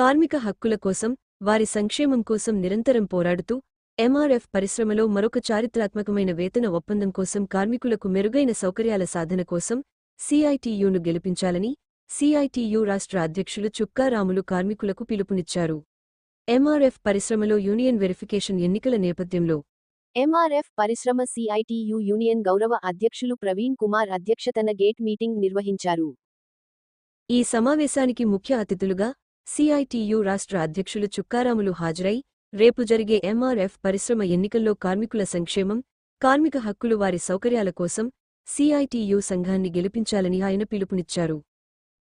కార్మిక హక్కుల కోసం, వారి సంక్షేమం కోసం నిరంతరం పోరాడుతూ ఎంఆర్ఎఫ్ పరిశ్రమలో మరొక చారిత్రాత్మకమైన వేతన ఒప్పందం కోసం కార్మికులకు మెరుగైన సౌకర్యాల సాధన కోసం సిఐటియును గెలిపించాలని సిఐటియు రాష్ట్ర అధ్యక్షులు చుక్కా రాములు కార్మికులకు పిలుపునిచ్చారు. ఎంఆర్ఎఫ్ పరిశ్రమలో యూనియన్ వెరిఫికేషన్ ఎన్నికల నేపథ్యంలో ఎంఆర్ఎఫ్ పరిశ్రమ సిఐటియు యూనియన్ గౌరవ అధ్యక్షులు ప్రవీణ్ కుమార్ అధ్యక్షతన గేట్ మీటింగ్ నిర్వహించారు. ఈ సమావేశానికి ముఖ్య అతిథులుగా సిఐటియు రాష్ట్ర అధ్యక్షులు చుక్కారాములు హాజరై రేపు జరిగే ఎంఆర్ఎఫ్ పరిశ్రమ ఎన్నికల్లో కార్మికుల సంక్షేమం, కార్మిక హక్కులు, వారి సౌకర్యాల కోసం సిఐటియు సంఘాన్ని గెలిపించాలని ఆయన పిలుపునిచ్చారు.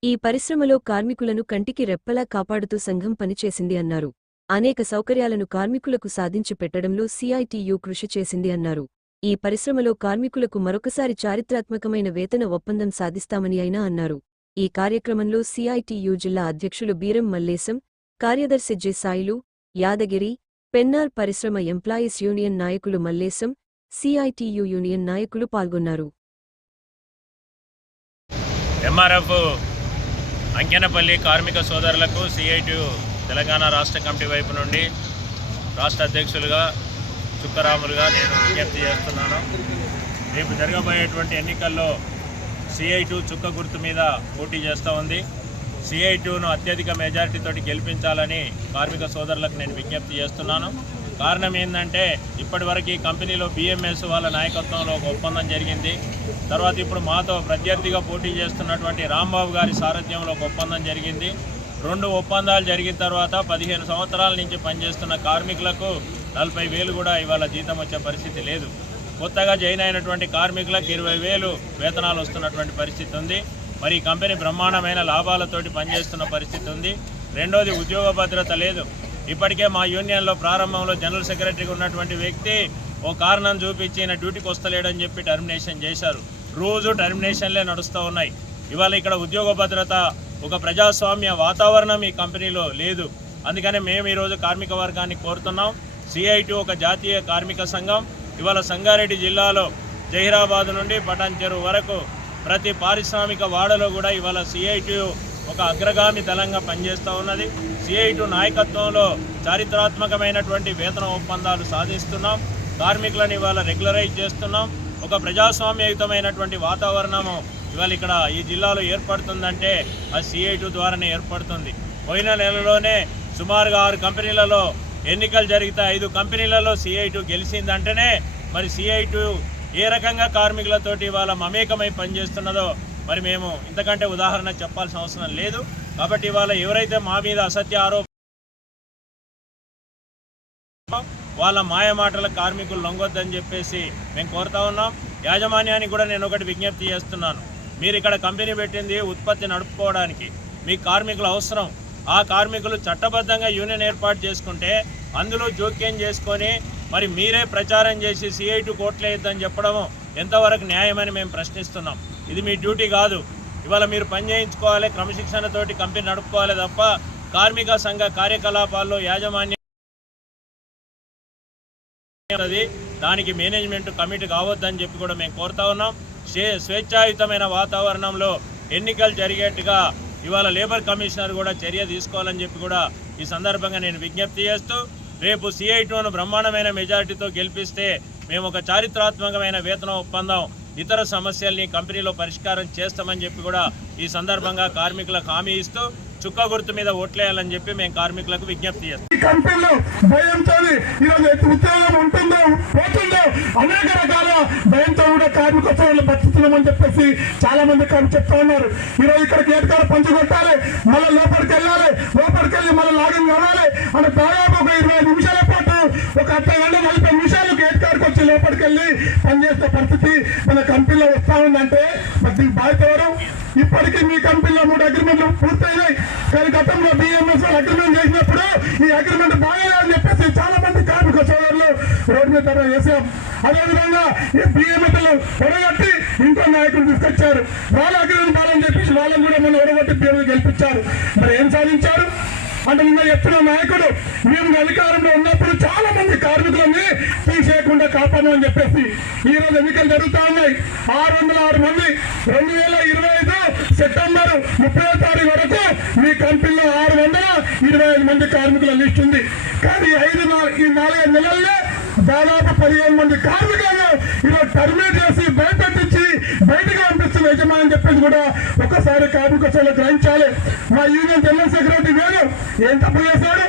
ఈ పరిశ్రమలో కార్మికులను కంటికి రెప్పలా కాపాడుతూ సంఘం పనిచేసింది అన్నారు. అనేక సౌకర్యాలను కార్మికులకు సాధించి పెట్టడంలో సిఐటియు కృషి చేసింది అన్నారు. ఈ పరిశ్రమలో కార్మికులకు మరొకసారి చారిత్రాత్మకమైన వేతన ఒప్పందం సాధిస్తామని ఆయన అన్నారు. ఈ కార్యక్రమంలో సిఐటియు జిల్లా అధ్యక్షులు బీరం మల్లేశం, కార్యదర్శి జె సాయిలు, యాదగిరి, పెన్నార్ పరిశ్రమ ఎంప్లాయీస్ యూనియన్ నాయకులు మల్లేశం, సిఐటియు యూనియన్ నాయకులు పాల్గొన్నారు. ఎంఆర్ఎఫ్ అంకెనపల్లి కార్మిక సోదరులకు సిఐటియు తెలంగాణ రాష్ట్ర కమిటీ వైపు నుండి రాష్ట్ర అధ్యక్షులుగా చుక్కరాములుగా నేను విజ్ఞప్తి చేస్తున్నాను. రేపు జరగబోయేటువంటి ఎన్నికల్లో సిఐటియు చుక్క గుర్తు మీద పోటీ చేస్తూ ఉంది. సిఐటియును అత్యధిక మెజారిటీతోటి గెలిపించాలని కార్మిక సోదరులకు నేను విజ్ఞప్తి చేస్తున్నాను. కారణం ఏంటంటే ఇప్పటివరకు ఈ కంపెనీలో బిఎంఎస్ వాళ్ళ నాయకత్వంలో ఒక ఒప్పందం జరిగింది. తర్వాత ఇప్పుడు మాతో ప్రత్యర్థిగా పోటీ చేస్తున్నటువంటి రాంబాబు గారి సారథ్యంలో ఒక ఒప్పందం జరిగింది. 2 ఒప్పందాలు జరిగిన తర్వాత 15 సంవత్సరాల నుంచి పనిచేస్తున్న కార్మికులకు 40,000 కూడా ఇవాళ జీతం వచ్చే పరిస్థితి లేదు. కొత్తగా జాయిన్ అయినటువంటి కార్మికులకు 20,000 వేతనాలు వస్తున్నటువంటి పరిస్థితి ఉంది. మరి ఈ కంపెనీ బ్రహ్మాండమైన లాభాలతోటి పనిచేస్తున్న పరిస్థితి ఉంది. రెండోది, ఉద్యోగ భద్రత లేదు. ఇప్పటికే మా యూనియన్లో ప్రారంభంలో జనరల్ సెక్రటరీగా ఉన్నటువంటి వ్యక్తి ఓ కారణం చూపించి ఈయన డ్యూటీకి వస్తలేడని చెప్పి టర్మినేషన్ చేశారు. రోజు టర్మినేషన్లే నడుస్తూ ఉన్నాయి. ఇవాళ ఇక్కడ ఉద్యోగ భద్రత, ఒక ప్రజాస్వామ్య వాతావరణం ఈ కంపెనీలో లేదు. అందుకనే మేము ఈరోజు కార్మిక వర్గాన్ని కోరుతున్నాం. సిఐటియు ఒక జాతీయ కార్మిక సంఘం. ఇవాళ సంగారెడ్డి జిల్లాలో జహీరాబాద్ నుండి పటాన్ చెరువు వరకు ప్రతి పారిశ్రామిక వాడలో కూడా ఇవాళ సిఐటియు ఒక అగ్రగామి దళంగా పనిచేస్తూ ఉన్నది. సిఐటియు నాయకత్వంలో చారిత్రాత్మకమైనటువంటి వేతన ఒప్పందాలు సాధిస్తున్నాం. కార్మికులను ఇవాళ రెగ్యులరైజ్ చేస్తున్నాం. ఒక ప్రజాస్వామ్యయుతమైనటువంటి వాతావరణము ఇవాళ ఇక్కడ ఈ జిల్లాలో ఏర్పడుతుందంటే అది సిఐటియు ద్వారానే ఏర్పడుతుంది. పోయిన నెలలోనే సుమారుగా 6 కంపెనీలలో ఎన్నికలు జరిగితే 5 కంపెనీలలో సిఐటియు గెలిచిందంటేనే మరి సిఐటియు ఏ రకంగా కార్మికులతోటి ఇవాళ మమేకమై పనిచేస్తున్నదో మరి మేము ఇంతకంటే ఉదాహరణ చెప్పాల్సిన అవసరం లేదు. కాబట్టి ఇవాళ ఎవరైతే మా మీద అసత్య ఆరోపణ వాళ్ళ మాయ మాటల కార్మికులు లొంగొద్దని చెప్పేసి మేము కోరుతా ఉన్నాం. యాజమాన్యానికి కూడా నేను ఒకటి విజ్ఞప్తి చేస్తున్నాను. మీరు ఇక్కడ కంపెనీ పెట్టింది ఉత్పత్తి నడుపుకోవడానికి, మీ కార్మికులు అవసరం. ఆ కార్మికులు చట్టబద్ధంగా యూనియన్ ఏర్పాటు చేసుకుంటే అందులో జోక్యం చేసుకొని మరి మీరే ప్రచారం చేసి సిఐటియు కోట్లేయొద్దని చెప్పడం ఎంతవరకు న్యాయమని మేము ప్రశ్నిస్తున్నాం. ఇది మీ డ్యూటీ కాదు. ఇవాళ మీరు పని చేయించుకోవాలి, క్రమశిక్షణతోటి కంపెనీ నడుపుకోవాలి తప్ప కార్మిక సంఘ కార్యకలాపాల్లో యాజమాన్యం దానికి మేనేజ్మెంట్ కమిటీ కావద్దని చెప్పి కూడా మేము కోరుతా ఉన్నాం. స్వేచ్ఛాయుతమైన వాతావరణంలో ఎన్నికలు జరిగేట్టుగా ఇవాళ లేబర్ కమిషనర్ కూడా చర్య తీసుకోవాలని చెప్పి కూడా ఈ సందర్భంగా నేను విజ్ఞప్తి చేస్తూ రేపు సిఐటియును బ్రహ్మాండమైన మెజారిటీతో గెలిపిస్తే మేము ఒక చారిత్రాత్మకమైన వేతన ఒప్పందం, ఇతర సమస్యల్ని కంపెనీలో పరిష్కారం చేస్తామని చెప్పి కూడా ఈ సందర్భంగా కార్మికులకు హామీ ఇస్తూ చుక్క గుర్తు మీద ఓట్లేయాలని చెప్పి మేము కార్మికులకు విజ్ఞప్తి చేస్తాం. కంపెనీలో భయంతో ఈరోజు ఉద్యోగం ఉంటుందో పోతుందో అనేక రకాల భయంతో కూడా కార్మిక సోదరులు బతుకుతున్నామని చెప్పేసి చాలా మంది చెప్తా ఉన్నారు. ఈరోజు ఇక్కడ గేట్ కాడ పంచుకొట్టాలి, మళ్ళీ లోపలికి వెళ్ళాలి, లోపలికి వెళ్ళి మళ్ళీ లాగిన్ కావాలి అని దాదాపు ఒక 20 నిమిషాల పాటు ఒక 40 నిమిషాలు గేట్ కాడికి వచ్చి లోపలికి వెళ్ళి పనిచేసే పరిస్థితి మన కంపెనీలో వస్తా ఉందంటే మరి బాధ్యత ఎవరు? ఇప్పటికీ మీ కంపెనీలో 3 అగ్రిమెంట్లు పూర్తయినాయి. కానీ గతంలో బిఎంఎస్ అగ్రిమెంట్ చేసినప్పుడు ఈ అగ్రిమెంట్ బాగాలేదని చెప్పేసి చాలా మంది కార్మిక సోదరులు రోడ్డు మీద ధర్నా చేశాం. అదేవిధంగా ఈ బిఎంఎస్లు పొడగొట్టి ఇంకో నాయకులు తీసుకొచ్చారు. వాళ్ళ అగ్రిమెంట్ బాగాలని చెప్పేసి వాళ్ళని కూడా మనం ఒడగొట్టి బిఎంఎస్ గెలిపించారు. మరి ఏం సాధించారు అంటే నిన్న చెప్తున్న నాయకుడు మేము అధికారంలో ఉన్నప్పుడు చాలా మంది కార్మికులని తీసేయకుండా కాపాడమని చెప్పేసి ఈ రోజు ఎన్నికలు జరుగుతూ ఉన్నాయి. 606 మంది 2025 సెప్టెంబర్ 30వ తారీఖు వరకు మీ కంపెనీలో 25 మంది కార్మికుల లిస్ట్ ఉంది. కానీ ఈ 4 నెలల్లో దాదాపు 15 మంది కార్మికులను ఈరోజు టర్మినేట్ చేసి భయపెట్టించి బయటకు పంపిస్తున్న యజమాని చెప్పేసి కూడా ఒక్కసారి కార్మిక సోదరులు గ్రహించాలి. మా యూనియన్ జనరల్ సెక్రటరీ వేరు ఏం తప్పు చేశాడు?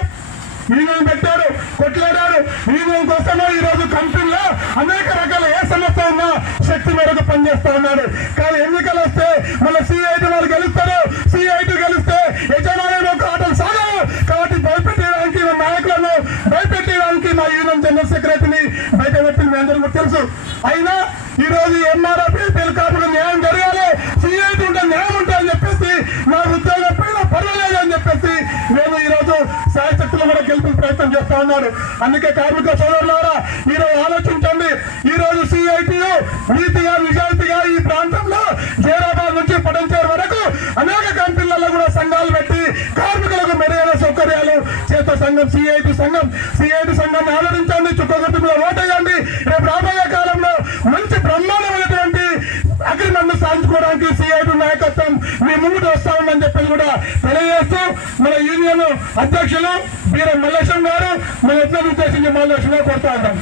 యూనియన్ పెట్టాడు, కొట్లాడాడు. యూనియన్ కోసమే ఈ రోజు కంపెనీలో అనేక రకాల ఏ సమస్య ఉన్నా శక్తి మేరకు పనిచేస్తా ఉన్నాడు. కానీ ఎన్నికలు వస్తే మళ్ళీ సిఐటి వాళ్ళు గెలుస్తారు, సిఐటి గెలిస్తే యజమానులు ఒక ఆటలు సాగవు. కాబట్టి భయపెట్టడానికి మా నాయకులను భయపెట్టడానికి మా యూనియన్ జనరల్ సెక్రటరీని బయట పెట్టిన మీ అందరికీ తెలుసు. అయినా ఈ రోజు ఎంఆర్ఎఫ్ కార్మికులకు న్యాయం జరగాలి, సిఐటి ఉంటే న్యాయం ఉంటుందని చెప్పేసి నా ఉద్యోగం పైన పర్వాలేదు అని చెప్పేసి నేను ఈ రోజు శాయశక్తులు కూడా గెలిపే ప్రయత్నం చేస్తా ఉన్నాడు. అందుకే కార్మిక సోదరులారా ఈ రోజు ఆలోచించండి. ఈ రోజు సిఐటియు నీతిగా నిజాయితీగా ఈ ప్రాంతంలో జైరాబాద్ నుంచి పటంచేరు వరకు అనేక కంపెనీలలో కూడా సంఘాలు పెట్టి కార్మికులకు మెరుగైన సౌకర్యాలు చేత సంఘం సిఐటి సంఘాన్ని ఆదరించండి, చుక్కగుర్తులో ఓటేయండి. రేపు రాబోయే కాలంలో మంచి బ్రహ్మాండమైనటువంటి అగ్రిమెంట్ సాధించుకోవడానికి సిఐటి నాయకత్వం మీ ముందుకు వస్తా ఉందని చెప్పి కూడా తెలియజేస్తూ మన యూనియన్ అధ్యక్షులు వీర మల్లేశం గారు మన ఎట్లా ఉద్దేశించి మల్లేశంగా కోరుతా ఉంటాం.